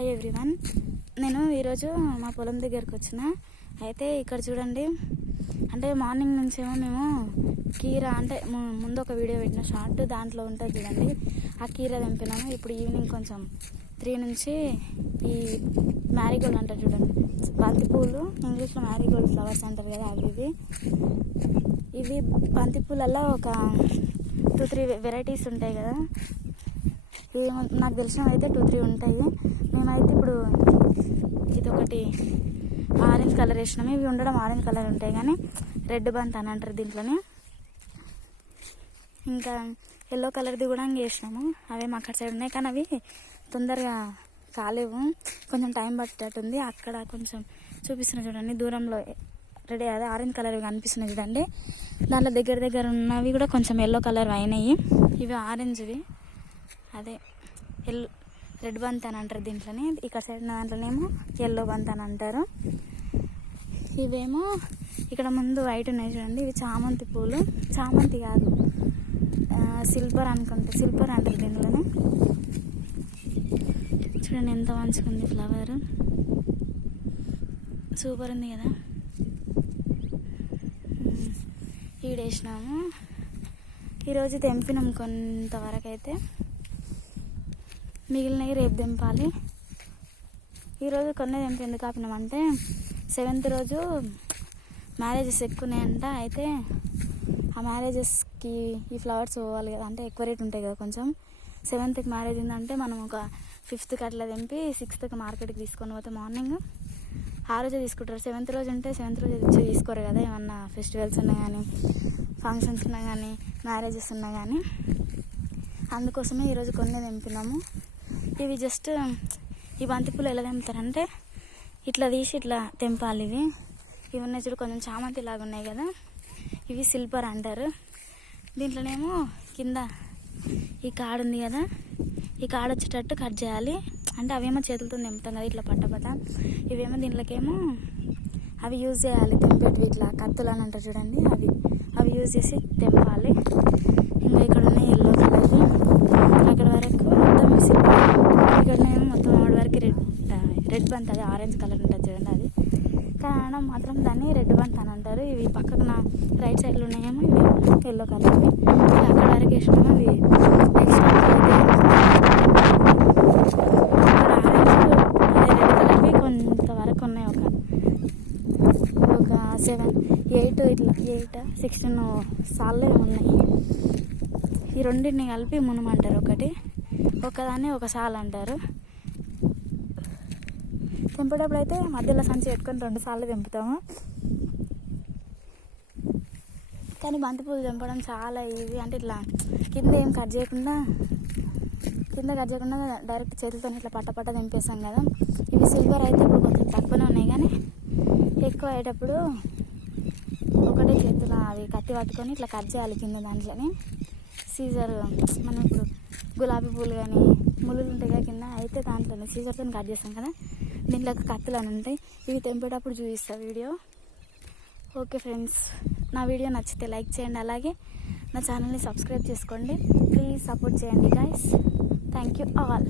Hi everyone. నేను ఈరోజు మా పొలం దగ్గరకు వచ్చిన. అయితే ఇక్కడ చూడండి అంటే మార్నింగ్ నుంచేమో మేము కీర అంటే ము- ముందు ఒక వీడియో పెట్టిన షార్ట్ దాంట్లో ఉంటుంది చూడండి. ఆ కీర తెంపినాము. ఇప్పుడు ఈవినింగ్ కొంచెం త్రీ నుంచి ఈ మ్యారీగోల్డ్ అంటారు చూడండి. బంతి పూలు ఇంగ్లీష్లో మ్యారీగోల్డ్ ఫ్లవర్స్ అంటారు కదా అవి ఇవి. ఇవి బంతి ఒక టూ త్రీ వెరైటీస్ ఉంటాయి కదా. ఇవి నాకు తెలిసినవి అయితే టూ త్రీ ఉంటాయి. మేమైతే ఇప్పుడు ఇది ఒకటి ఆరెంజ్ కలర్ వేసినాము. ఇవి ఉండడం ఆరెంజ్ కలర్ ఉంటాయి కానీ రెడ్ బంత్ అని అంటారు దీంట్లోనే. ఇంకా ఎల్లో కలర్ది కూడా ఇంక వేసినాము. అవి మా అక్కడ సైడ్ ఉన్నాయి. కానీ అవి తొందరగా కాలేవు. కొంచెం టైం పట్టేటట్టుంది. అక్కడ కొంచెం చూపిస్తున్నా చూడండి. దూరంలో రెడీ అదే ఆరెంజ్ కలర్ కనిపిస్తున్నాయి చూడండి. దాంట్లో దగ్గర దగ్గర ఉన్నవి కూడా కొంచెం ఎల్లో కలర్ అయినాయి. ఇవి ఆరెంజ్వి అదే ఎల్లో రెడ్ బంత్ అని అంటారు దీంట్లోనే. ఇక్కడ సైడ్ ఉన్న దాంట్లోనేమో ఎల్లో బంత్ అని అంటారు. ఇవేమో ఇక్కడ ముందు వైట్ ఉన్నాయి చూడండి. ఇవి చామంతి పూలు. చామంతి కాదు. సిల్వర్ అనుకుంటే. సిల్వర్ అంటారు దీనిలోనే చూడండి ఎంత మంచిగా ఉంది ఫ్లవర్. సూపర్ ఉంది కదా. ఈడేసినాము. ఈరోజు తెంపినాం కొంతవరకు అయితే మిగిలినవి రేపు దింపాలి. ఈరోజు కొన్ని దింపి ఎందుకు ఆపినామంటే సెవెంత్ రోజు మ్యారేజెస్ ఎక్కువ ఉన్నాయంట అయితే ఆ మ్యారేజెస్కి ఈ ఫ్లవర్స్ పోవాలి కదా అంటే ఎక్కువ రేట్ ఉంటాయి కదా కొంచెం. సెవెంత్కి మ్యారేజ్ ఉందంటే మనం ఒక ఫిఫ్త్కి అట్లా తెంపి సిక్స్త్కి మార్కెట్కి తీసుకొని పోతే మార్నింగ్ ఆ రోజే తీసుకుంటారు. సెవెంత్ రోజు ఉంటే సెవెంత్ రోజు వచ్చి తీసుకోరు కదా ఏమన్నా ఫెస్టివల్స్ ఉన్నా కానీ ఫంక్షన్స్ ఉన్నా కానీ మ్యారేజెస్ ఉన్నా కానీ అందుకోసమే ఈరోజు కొన్ని తెంపినాము ఇవి జస్ట్ ఈ బంతిపూలు ఎలా తెంపుతారంటే ఇట్లా తీసి ఇట్లా తెంపాలి ఇవి. ఇవి ఉన్నాయి చూడు కొంచెం చామంతి లాగా ఉన్నాయి కదా. ఇవి సిల్పర్ అంటారు. దీంట్లోనేమో కింద ఈ కాడు ఉంది కదా. ఈ కాడ వచ్చేటట్టు కట్ చేయాలి. అంటే అవేమో చేతులతో తెంపుతాం కదా ఇట్లా పట్టపట ఇవేమో దీంట్లోకేమో అవి యూజ్ చేయాలి. తెంపేటివి ఇట్లా కత్తులు అని అంటారు చూడండి అవి. అవి యూజ్ చేసి తెంపాలి. ఇంకా ఇక్కడ ఉన్నాయి ఎల్లో కలర్ అక్కడ వరకు మొత్తం సిల్వర్ ఇక్కడ నేను మొత్తం ఆవిడ వరకు రెడ్ రెడ్ బంత్ అది ఆరెంజ్ కలర్ ఉంటుంది చూడండి అది. కానీ మాత్రం దాన్ని రెడ్ బంత్ అని అంటారు. ఇవి పక్కన నా రైట్ సైడ్లో ఉన్నాయేమో ఇవి ఎల్లో కలర్ అక్కడ వరకు వేసినాము కొంతవరకు ఉన్నాయి ఒక. ఒక సెవెన్ ఎయిట్ ఇట్లా ఎయిట్ సిక్స్టీన్ సార్లు ఉన్నాయి. ఈ రెండింటిని కలిపి మునమంటారు ఒకటి. ఒకదాన్ని ఒక సాల్ అంటారు తెంపేటప్పుడు అయితే మధ్యలో సంచి పెట్టుకొని రెండు సార్లు తెంపుతాము. కానీ బంతిపూలు తెంపడం చాలా ఈజీ అంటే ఇట్లా కింద ఏం కట్ చేయకుండా కింద కట్ చేయకుండా డైరెక్ట్ చేతితో ఇట్లా పట్ట పట్ట తెంపేస్తాం కదా. ఇవి సిల్వర్ అయితే ఇప్పుడు కొంచెం తక్కువనే ఉన్నాయి కానీ ఎక్కువ అయ్యేటప్పుడు ఒకటే చేతిలో అవి కత్తి పట్టుకొని ఇట్లా కట్ చేయాలి కింద దాంట్లోని. సీజర్ మనం ఇప్పుడు గులాబీ పూలు కానీ ముళ్ళు ఉంటాయి కదా కింద అయితే దాంట్లోనే సీజర్తో కట్ చేస్తాం కదా. దీంట్లో కత్తులు అని ఉంటాయి ఇవి తెంపేటప్పుడు చూపిస్తా వీడియో. ఓకే ఫ్రెండ్స్ నా వీడియో నచ్చితే లైక్ చేయండి అలాగే నా ఛానల్ని సబ్స్క్రైబ్ చేసుకోండి. ప్లీజ్ సపోర్ట్ చేయండి గాయస్ థ్యాంక్ యూ ఆల్